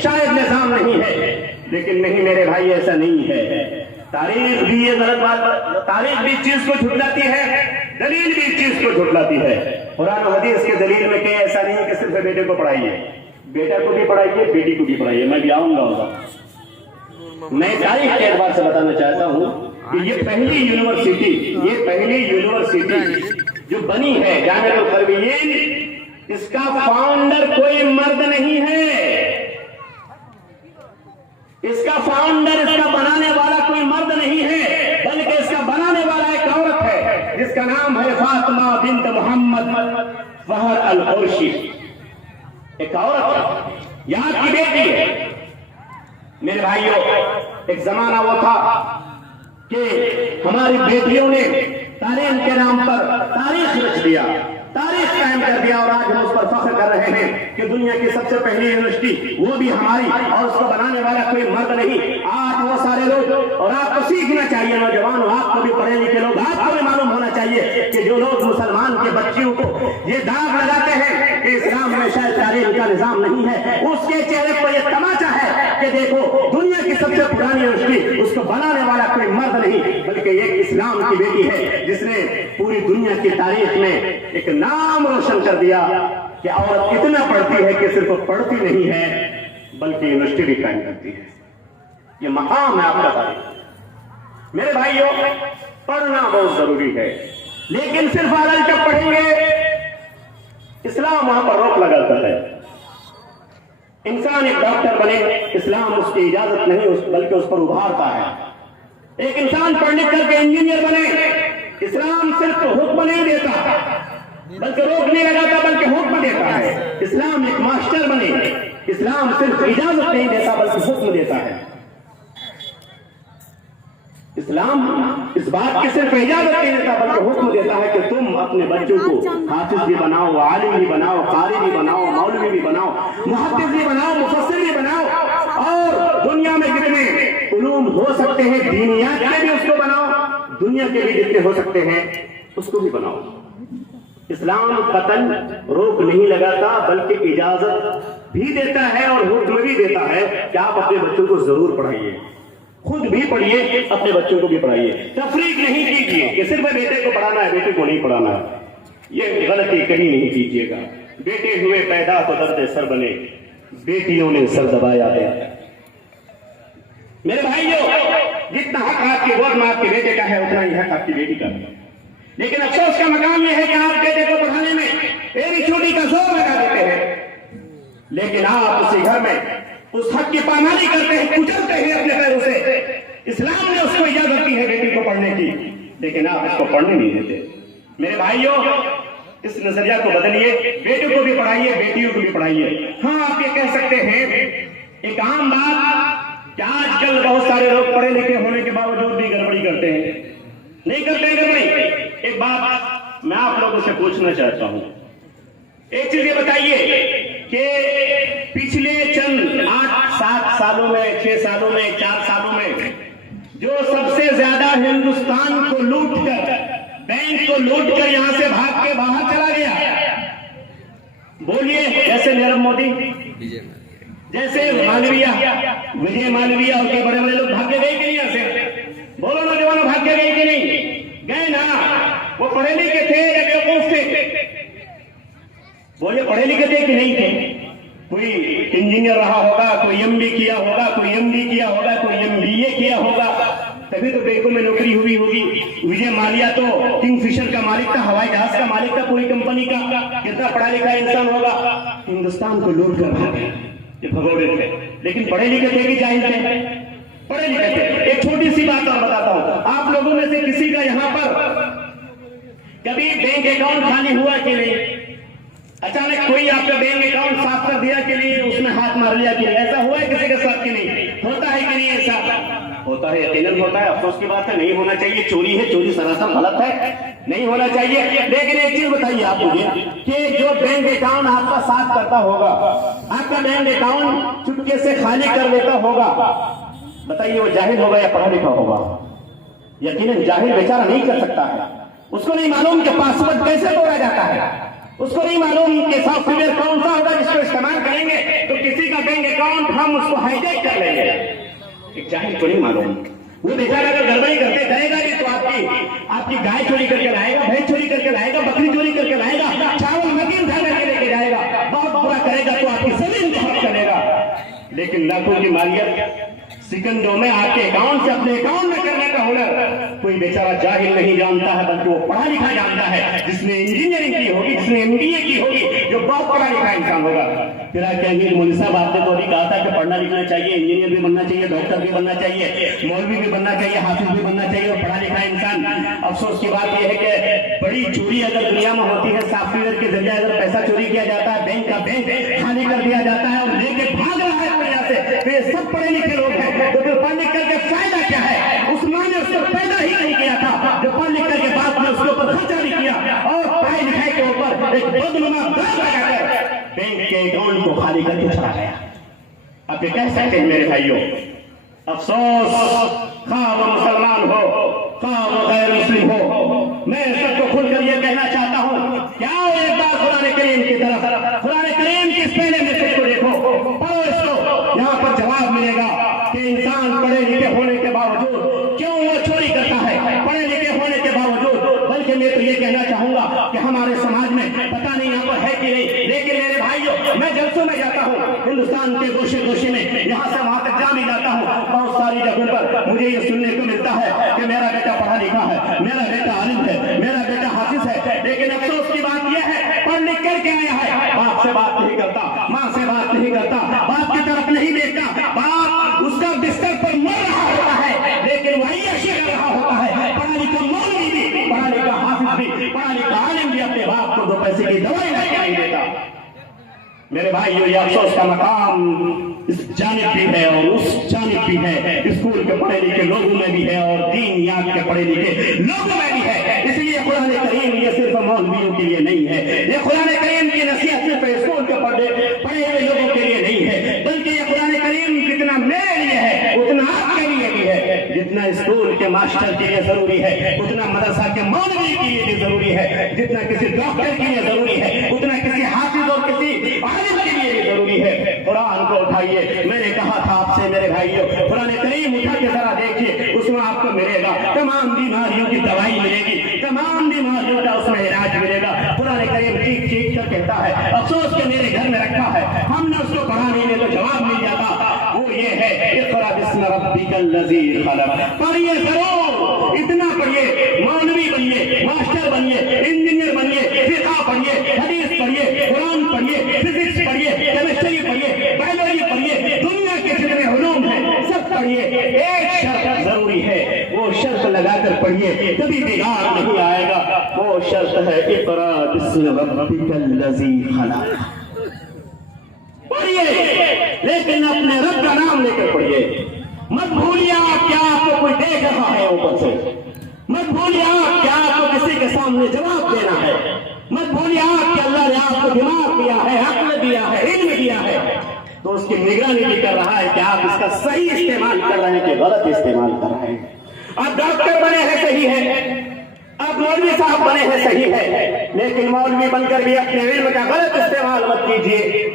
शायद निजाम नहीं है, लेकिन नहीं मेरे भाई, ऐसा नहीं है। तारीख भी ये गलत बात, तारीख भी इस चीज को झुटलाती है, दलील भी इस चीज को झुटलाती है। कुरान और हदीस के दलील में कहीं ऐसा नहीं है कि सिर्फ बेटे को पढ़ाइए, बेटा को भी पढ़ाइए, बेटी को भी पढ़ाइए। मैं भी आऊंगा। मैं तारीख के एतबार से बताना चाहता हूँ कि ये पहली यूनिवर्सिटी जो बनी है जामिअतुल क़रवीयीन, इसका फाउंडर कोई मर्द नहीं है। इसका फाउंडर, इसका बनाने वाला कोई मर्द नहीं है, बल्कि इसका बनाने वाला एक औरत है जिसका नाम है फातिमा बिन्त मोहम्मद फहर अल-कुरैशी। एक औरत है, यहाँ की बेटी है। मेरे भाइयों, एक जमाना वो था कि हमारी बेटियों ने तालीम के नाम पर तारीख रच दिया, तारीख कायम कर दिया, और आज हम उस पर फख्र कर रहे हैं कि दुनिया की सबसे पहली यूनिवर्सिटी वो भी हमारी, और उसको बनाने वाला कोई मर्द नहीं। आज वो सारे लोग, और आपको सीखना चाहिए नौजवान, आपको भी पढ़े लिखे लोग, आपको भी मालूम होना चाहिए कि जो लोग मुसलमान के बच्चियों को ये दाग लगाते हैं कि इस्लाम में शायद तालीम का निजाम नहीं है, उसके चेहरे पर यह तमाचा है कि देखो दुनिया की सबसे पुरानी यूनिवर्सिटी, उसको बनाने वाला कोई मर्द नहीं, बल्कि एक इस्लाम की बेटी है जिसने पूरी दुनिया की तारीख में एक नाम रोशन कर दिया कि औरत कितना पढ़ती है कि सिर्फ पढ़ती नहीं है बल्कि यूनिवर्सिटी भी कायम करती है। ये मकाम है आपका तारीख। मेरे भाइयों, पढ़ना बहुत जरूरी है, लेकिन सिर्फ आदल जब पढ़ेंगे, इस्लाम वहां पर रोक लगाता है। इंसान एक डॉक्टर बने, इस्लाम उसकी इजाजत नहीं बल्कि उस पर उभारता है। एक इंसान पढ़ लिख करके इंजीनियर बने, इस्लाम सिर्फ हुक्म नहीं देता बल्कि रोक नहीं लगाता, बल्कि हुक्म देता है। इस्लाम एक मास्टर बने, इस्लाम सिर्फ इजाजत नहीं देता बल्कि हुक्म देता है। इस्लाम इस बात की सिर्फ इजाजत नहीं देता बल्कि हुक्म देता है कि तुम अपने बच्चों को हाफिज भी बनाओ, आलिम भी बनाओ, कारी भी बनाओ, मौलवी भी बनाओ, मुहद्दिस भी बनाओ, मुफस्सिर भी बनाओ, और दुनिया में जितने उलूम हो सकते हैं दीनियात के भी उसको बनाओ, दुनिया के भी जितने हो सकते हैं उसको भी बनाओ। इस्लाम कतन रोक नहीं लगाता बल्कि इजाजत भी देता है और हुक्म भी देता है कि आप अपने बच्चों को जरूर पढ़ाइए, खुद भी पढ़िए, अपने बच्चों को भी पढ़ाइए। तफरीक नहीं कीजिए कि सिर्फ बेटे को पढ़ाना है, बेटे को नहीं पढ़ाना है, ये गलती कहीं नहीं कीजिएगा। बेटे हुए पैदा तो दर्द सर बने, बेटियों ने सर दबाया है। मेरे भाइयों, जितना हक आपके गोद में आपके बेटे का है उतना ही हक आपकी बेटी का है, लेकिन अफसोस का मकाम यह है कि आप बेटे को पढ़ाने में एड़ी छोटी का जोर लगा देते हैं, लेकिन आप उसी घर में उस हक की पामाली करते हैं, कुचलते हैं अपने पैरों से। इस्लाम ने उसको इजाजत दी है बेटी को पढ़ने की, लेकिन आप इसको पढ़ने नहीं देते। मेरे भाइयों, इस नजरिया को बदलिए, बेटे को भी पढ़ाइए, बेटियों को भी पढ़ाइए। हाँ, आप ये कह सकते हैं एक आम बात कि आजकल बहुत सारे लोग पढ़े लिखे होने के बावजूद भी गड़बड़ी करते हैं, नहीं करते हैं गड़बड़ी। एक बात मैं आप लोगों से पूछना चाहता हूं, एक चीज ये बताइए कि पिछले चंद 8-7 सालों में, 6 सालों में, 4 सालों में जो सबसे ज्यादा हिंदुस्तान को लूट कर, बैंक को लूट कर यहां से भाग के बाहर चला गया, बोलिए। जैसे नीरव मोदी, जैसे मालवीय, विजय मालवीय और के बड़े बड़े लोग भाग के गए कि नहीं यहां से? बोलो नौजवानों, भाग के गए कि नहीं गए? ना, वो पढ़े लिखे थे या बेवकूफ थे? बोलिए, पढ़े लिखे थे कि नहीं थे? कोई इंजीनियर रहा होगा, कोई एमबी किया होगा, कोई एमडी किया होगा, कोई एमबीए किया होगा, तभी तो बैंकों में नौकरी हुई होगी। विजय माल्या तो किंगफिशर का मालिक था, हवाई जहाज का मालिक था पूरी कंपनी का। कितना पढ़ा लिखा इंसान होगा, हिंदुस्तान को लूट कर भागे, ये भगोड़े थे। लेकिन पढ़े लिखे थे कि जाहिल थे? पढ़े लिखे थे। एक छोटी सी बात और बताता हूं, आप लोगों में से किसी का यहाँ पर कभी बैंक अकाउंट खाली हुआ कि नहीं? अचानक कोई आपका बैंक अकाउंट साफ कर दिया कि नहीं, उसमें हाथ मार लिया कि नहीं? ऐसा हुआ है किसी के साथ कि नहीं? होता है कि नहीं? ऐसा होता है, यकीनन होता है। अफसोस की बात है, नहीं होना चाहिए। चोरी है, चोरी सरासर गलत है, नहीं होना चाहिए। लेकिन एक चीज बताइए आप मुझे कि जो बैंक अकाउंट आपका साफ करता होगा, आपका बैंक अकाउंट चुपके से खाली कर देता होगा, बताइए वो जाहिल होगा या पढ़ा लिखा होगा? यकीनन जाहिल बेचारा नहीं कर सकता है। उसको नहीं मालूम कि पासवर्ड कैसे तोड़ा जाता है, उसको नहीं मालूम कि सॉफ्टवेयर कौन सा होगा जिसको इस्तेमाल करेंगे तो किसी का बैंक अकाउंट अकाउंट हम उसको हाईजैक कर लेंगे। एक जाहिल को नहीं मालूम, वो बेचारा अगर गड़बड़ी करते करेगा भी तो आपकी गाय चोरी करके लाएगा, भैंस चोरी करके लाएगा, बकरी चोरी करके लाएगा, चावल मकीन उठा करके लेके जाएगा, बहुत बुरा करेगा तो आपकी जमीन को हड़प करेगा। लेकिन लाखों की मालियत सेकंडों में आपके अकाउंट से अपने अकाउंट में करने का हुनर कोई बेचारा जाहिल नहीं जानता है, बल्कि वो पढ़ा लिखा जानता है, जिसने इंजीनियरिंग की होगी, जिसने MBA की होगी, जो बहुत पढ़ा लिखा इंसान होगा। फिर आप कहेंगे मौलवी साहब आपने तो अभी कहा था कि पढ़ना लिखना चाहिए, इंजीनियर भी बनना चाहिए, डॉक्टर भी बनना चाहिए, मौलवी भी बनना चाहिए, हाफिज भी बनना चाहिए और पढ़ा लिखा इंसान। अफसोस की बात यह है कि बड़ी चोरी अगर दुनिया में होती है, सॉफ्टवेयर के जरिए अगर पैसा चोरी किया जाता है, बैंक का बैंक खाली कर दिया जाता है और लेके भाग रहा है दुनिया से, तो ये सब पढ़े लिखे लोग हैं। तो फिर पढ़ लिख करके फायदा क्या है? उस माँ ने उसको पैदा ही नहीं किया था जो पढ़ लिख करके बाद में उसके ऊपर खर्चा भी किया और पढ़ाई लिखाई के ऊपर एक बदनुमा दाग लगाकर बैंक के अकाउंट को खाली करके चला गया। अब ये कह सकते हैं मेरे भाइयों, अफसोस, खा वो मुसलमान हो, खा वो गैर मुस्लिम हो, मैं सबको खुलकर ये कहना चाहता हूँ, क्या एक बार कुरान करीम की तरफ, कुरान करीम की पहले मैसेज को देखो, पढ़ो इसको, यहाँ पर जवाब मिलेगा कि इंसान पढ़े लिखे होने के बावजूद क्यों वो चोरी करता है, पढ़े लिखे होने के बावजूद। बल्कि मैं तो ये कहना चाहूंगा कि हमारे समाज में पता नहीं यहाँ पर है कि नहीं, लेकिन मेरे भाइयों, मैं जलसों में जाता हूँ, हिंदुस्तान के गोशे गोशे में, यहाँ से वहां तक जा भी जाता हूँ, बहुत सारी जगहों पर मुझे ये सुनने को मिलता है कि मेरा बेटा पढ़ा लिखा है, मेरा बेटा आलिम है, मेरा बेटा हाफिज है, लेकिन अफसोस की बात यह है पढ़ लिख करके आया है, बाप से बात नहीं करता, माँ से बात नहीं करता, बाप की तरफ नहीं देखता, बाप उसका बिस्तर पर मर रहा होता है, लेकिन वही अशे कर रहा होता है। पढ़ा लिखा मौलवी भी, पढ़ा लिखा हाफिज भी, पढ़ा लिखा आलिम भी अपने बाप को 2 पैसे की दवाई लेके नहीं देता। मेरे भाइयों, ये अफसोस का मकाम इस जानिब भी है और उस जानिब भी है, स्कूल के पढ़े लिखे लोगों में भी है और दीन याद के पढ़े लिखे लोगों में भी है। इसलिए कुरान करीम ये सिर्फ मौलवियों के लिए नहीं है, ये कुरान करीम की नसीहत सिर्फ स्कूल के पढ़े हुए लोगों के लिए नहीं है, बल्कि ये कुरान करीम जितना मेरे लिए है उतना आपके लिए भी है। जितना स्कूल के मास्टर के लिए जरूरी है उतना मदरसा के मौलवी के लिए भी जरूरी है, जितना किसी डॉक्टर के लिए जरूरी है उतना किसी हाफिज और किसी आलिम के लिए भी जरूरी है। कुरान को उठाइए, मैंने कहा था आपसे मेरे भाइयों, कुरान करीम उठा के जरा देखिए, उसमें आपको मिलेगा तमाम बीमारियों की दवाई मिलेगी, तमाम बीमारियों का उसमें इलाज मिलेगा। कुरान करीम चीख चीख कर कहता है, अफसोस के मेरे घर में रखा है, हमने उसको पढ़ा नहीं दे तो जवाब मिल जाता, वो ये है इक़रा बिस्मि रब्बिकल लज़ी खलक़। पढ़िए जरूर, इतना पढ़िए, मौलवी बनिए, मास्टर बनिए, इंजीनियर बनिए, फिक़ह पढ़िए, हदीस पढ़िए, कुरान पढ़िए, फिजिक्स पढ़िए, केमिस्ट्री पढ़िए, बायोलॉजी पढ़िए, दुनिया के जितने उलूम हैं सब पढ़िए। एक शर्त जरूरी है, वो शर्त लगाकर पढ़िए, कभी बिगाड़ नहीं आएगा। वो शर्त है इक़रा बिस्मि रब्बिकल लज़ी खलक़। पढ़िए, लेकिन अपने रब का नाम लेकर पढ़िए। मत भूलिए आप क्या आपको कोई देख रहा है ऊपर से, मत भूलिए आप क्या आपको किसी के सामने जवाब देना है, मत भूलिए आप कि अल्लाह ने आपको दिमाग दिया है, अक्ल दिया है, इल्म दिया है, तो उसकी निगरानी भी कर रहा है कि आप इसका सही इस्तेमाल कर रहे हैं कि गलत इस्तेमाल कर रहे हैं। आप डॉक्टर बने हैं, सही है, आप मौलवी साहब बने हैं, सही है, लेकिन मौलवी बनकर भी अपने इल्म का गलत इस्तेमाल मत कीजिए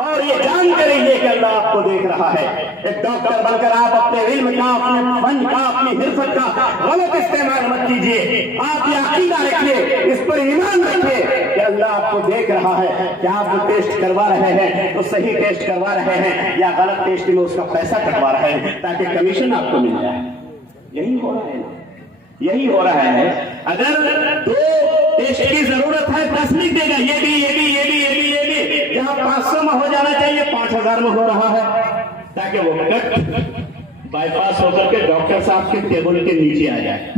और ये जान कर रहिए कि अल्लाह आपको देख रहा है। एक डॉक्टर बनकर आप अपने इल्म का, अपने फन का, अपनी हिरफत का गलत इस्तेमाल मत कीजिए। आप ये अकीदा रखिए, इस पर ईमान रखिए कि अल्लाह आपको देख रहा है कि आप जो टेस्ट करवा रहे हैं तो सही टेस्ट करवा रहे हैं या गलत टेस्ट में उसका पैसा कटवा रहे हैं ताकि कमीशन आपको मिल जाए। यही हो रहा है ना, यही हो रहा है। अगर 2 टेस्ट की जरूरत है 10 लिख देगा, ये भी ये भी ये भी ये भी ये भी, जहां 500 में हो जाना चाहिए 5000 में हो रहा है, ताकि वो कट बाईपास होकर के डॉक्टर साहब के टेबल के नीचे आ जाए।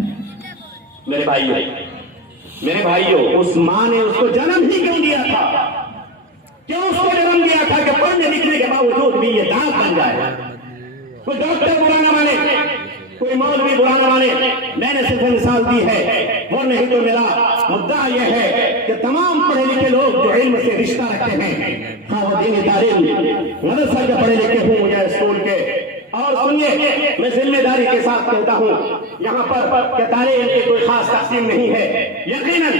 मेरे भाइयों, उस माँ ने उसको जन्म ही क्यों दिया था? क्यों उसको जन्म दिया था कि पढ़ने लिखने के बावजूद भी ये दांत बन जाए? कोई डॉक्टर बुरा न माने, कोई मौलवी बुरा न माने, मैंने सिर्फ मिसाल दी है, और नहीं तो मेरा मुद्दा यह है कि तमाम पढ़े लिखे लोग जो इल्म से रिश्ता रखते हैं, हाँ वो दीनी तालीम मदरसा के पढ़े लिखे हों या स्कूल के। और सुनिए, मैं जिम्मेदारी के साथ कहता हूँ, यहाँ पर तालीम की कोई खास तकसीम नहीं है। यकीनन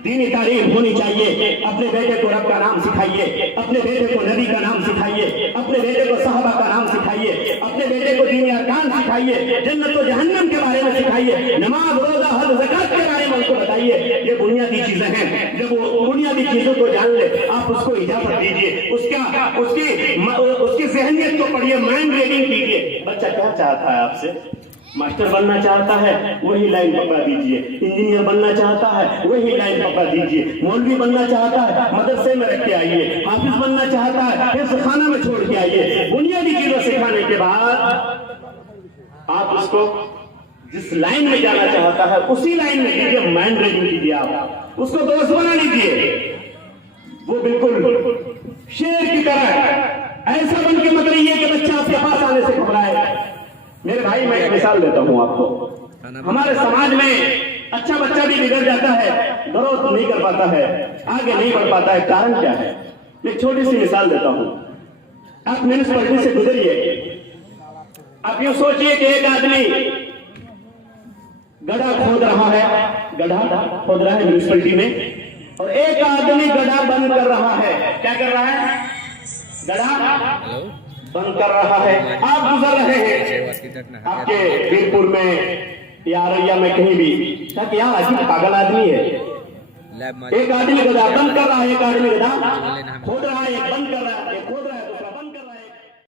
दीनी तालीम होनी चाहिए। अपने बेटे को रब का नाम सिखाइए, अपने बेटे को नबी का नाम सिखाइए, अपने बेटे को साहबा सिखाइए, जन्नत और जहन्नम के बारे में सिखाइए, नमाज रोजा हज ज़कात के बारे में उनको बताइए। ये बुनियादी चीजें हैं। जब वो बुनियादी चीजों को जान ले, आप उसको इजाजत दीजिए, उसकी ज़हनियत को पढ़िए, माइंड रीडिंग कीजिए। बच्चा क्या चाहता है आपसे? मास्टर बनना चाहता है, वही लाइन पकड़ा दीजिए। इंजीनियर बनना चाहता है, वही लाइन पकड़ा दीजिए। मौलवी बनना चाहता है, मदरसे में रख के आइए। हाफिज बनना चाहता है, फिर खाना में छोड़ के आइए। बुनियादी चीजें सिखाने के बाद आप उसको जिस लाइन में जाना चाहता है उसी लाइन में कीजिए, माइंड रीडिंग कीजिए। आप उसको दोस्त बना लीजिए। वो बिल्कुल शेर की तरह ऐसा बन के मत रहिए कि बच्चा आपके पास आने से घबराए। मेरे भाई, मैं एक मिसाल देता हूं आपको। हमारे समाज में अच्छा बच्चा भी बिगड़ जाता है, ग्रोथ नहीं कर पाता है, आगे नहीं बढ़ पाता है। कारण क्या है? एक छोटी सी मिसाल देता हूं। आप म्यूनिसिपैलिटी से गुजरिए, आप यूं सोचिए कि एक आदमी गड्ढा खोद रहा है, गड्ढा खोद रहा है म्यूनिसिपैलिटी में, और एक आदमी गड्ढा बंद कर रहा है। क्या कर रहा है? गड्ढा बंद कर रहा है। आप गुजर रहे हैं आपके वीरपुर में या अररिया में कहीं भी, क्या यार अजीब पागल आदमी है। एक आदमी गड्ढा बंद कर रहा है, एक आदमी गड्ढा खोद रहा है, एक बंद कर रहा है।